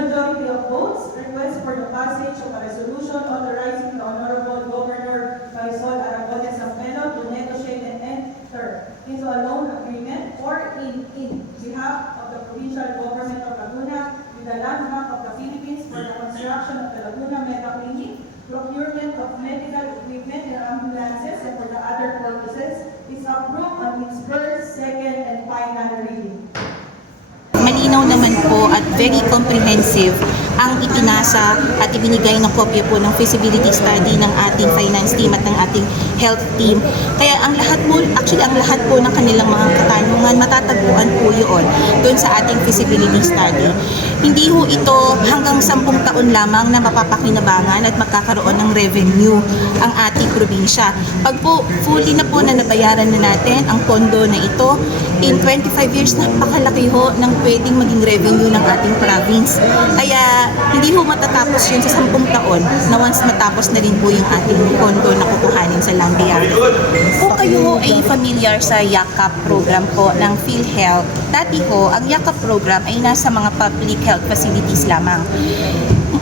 majority of votes, request for the passage of a resolution authorizing the Honorable Governor Marisol Aragones Sampeno to negotiate and enter into a loan agreement or in behalf of the provincial government of Laguna with the Land Bank of the Philippines for the construction of the Laguna Mega Clinic, procurement of medical equipment and ambulances, and for the other purposes, is approved on its first, second, and final reading. Malinaw naman po at very comprehensive ang ipinasa at ibinigay ng kopya po ng feasibility study ng ating finance team at ng ating health team. Kaya ang lahat po, actually ang lahat po ng kanilang mga katanungan, matatagpuan po yun doon sa ating feasibility study. Hindi ho ito hanggang 10 taon lamang na mapapakinabangan at magkakaroon ng revenue ang ating probinsya. Pag po fully na po na nabayaran na natin ang pondo na ito, in 25 years napakalaki ho ng pwedeng maging revenue ng ating province. Kaya hindi ho matatapos yun sa 10 taon na once matapos na rin po yung ating pondo na kukuhanin sa Lambia. Kung kayo ho ay familiar sa YAKAP program po ng PhilHealth, dati ho, ang YAKAP program ay nasa mga public health facilities lamang.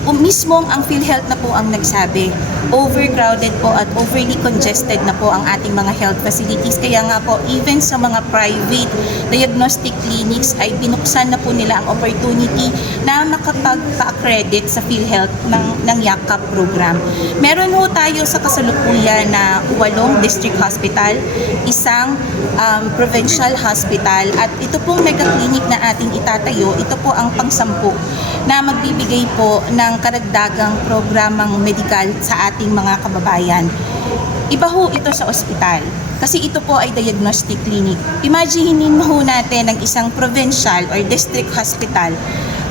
Mismong ang PhilHealth na po ang nagsabi, overcrowded po at overly congested na po ang ating mga health facilities. Kaya nga po, even sa mga private diagnostic clinics ay binuksan na po nila ang opportunity na makapagpa-accredit sa PhilHealth ng YAKAP program. Meron ho tayo sa kasalukuyan na 8 district hospital, isang provincial hospital, at ito pong mega clinic na ating itatayo, ito po ang pang-10 na magbibigay po ng karagdagang programang medikal sa ating mga kababayan. Iba ho ito sa ospital kasi ito po ay diagnostic clinic. Imaginein ho natin ang isang provincial or district hospital.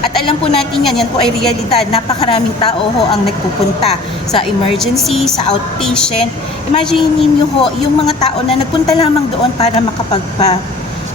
At alam po natin yan po ay realidad. Napakaraming tao ho ang nagpupunta sa emergency, sa outpatient. Imaginein nyo ho yung mga tao na nagpunta lamang doon para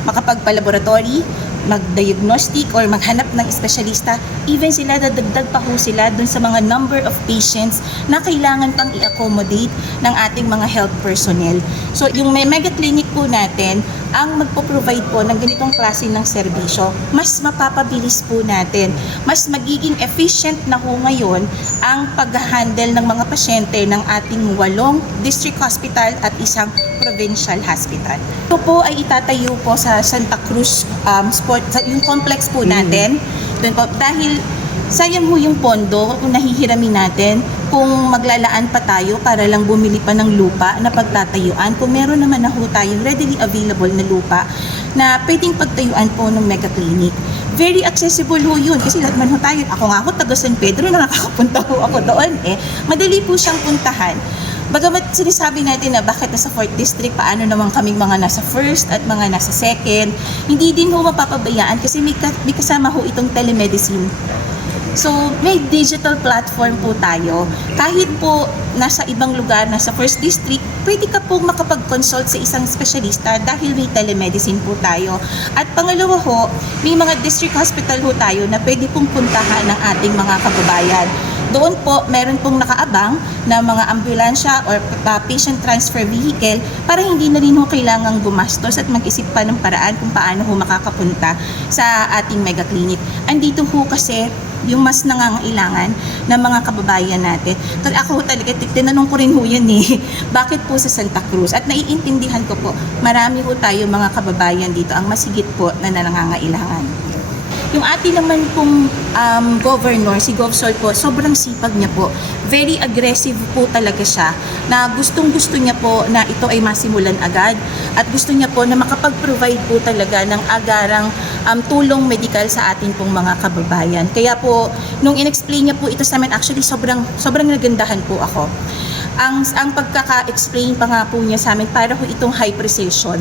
makapagpa-laboratory, mag-diagnostic or maghanap ng espesyalista, even sila dadagdag pa ho sila dun sa mga number of patients na kailangan pang i-accommodate ng ating mga health personnel. So yung mega clinic po natin, ang magpo-provide po ng ganitong klase ng serbisyo, mas mapapabilis po natin, mas magiging efficient na ho ngayon ang pag-handle ng mga pasyente ng ating 8 district hospital at isang provincial hospital. Ito po ay itatayo po sa Santa Cruz yung complex po natin. Doon po, dahil sayang ho yung pondo kung nahihiramin natin kung maglalaan pa tayo para lang bumili pa ng lupa na pagtatayuan. Kung meron naman na ho tayong readily available na lupa na pwedeng pagtayuan po ng mega clinic. Very accessible ho yun kasi lahat man ho tayo. Ako nga ho, taga San Pedro, na nakakapunta ho ako doon. Madali po siyang puntahan. Bagamat sinasabi natin na bakit nasa 4th district, paano naman kaming mga nasa 1st at mga nasa 2nd, hindi din ho mapapabayaan kasi may kasama ho itong telemedicine. So, may digital platform po tayo. Kahit po nasa ibang lugar, nasa 1st district, pwede ka po makapag-consult sa isang espesyalista dahil may telemedicine po tayo. At pangalawa ho, may mga district hospital ho tayo na pwede pong puntahan ng ating mga kababayan. Doon po, meron pong nakaabang na mga ambulansya or patient transfer vehicle para hindi na rin ho kailangang gumastos at mag-isip pa ng paraan kung paano ho makakapunta sa ating mega clinic. Andito ho kasi yung mas nangangailangan ng mga kababayan natin. Ako talaga, tinanong ko rin ho yan bakit po sa Santa Cruz? At naiintindihan ko po, marami ho tayo mga kababayan dito ang masigit po na nangangailangan. Yung ating naman pong governor, si Govsol po, sobrang sipag niya po. Very aggressive po talaga siya na gustong-gusto niya po na ito ay masimulan agad at gusto niya po na makapag-provide po talaga ng agarang tulong medikal sa ating pong mga kababayan. Kaya po, nung in-explain niya po ito sa amin, actually sobrang nagandahan po ako. Ang pagkaka-explain pa nga po niya sa amin, para ho itong high precision.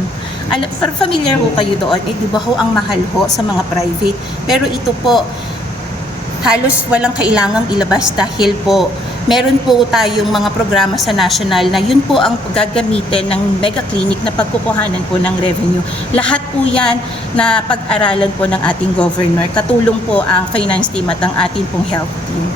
Familiar ho kayo doon, di ba ho ang mahal ho sa mga private. Pero ito po, halos walang kailangang ilabas dahil po meron po tayong mga programa sa national na yun po ang gagamitin ng mega clinic na pagkukuhanan po ng revenue. Lahat po yan na pag-aralan po ng ating governor. Katulong po ang finance team at ang ating pong health team.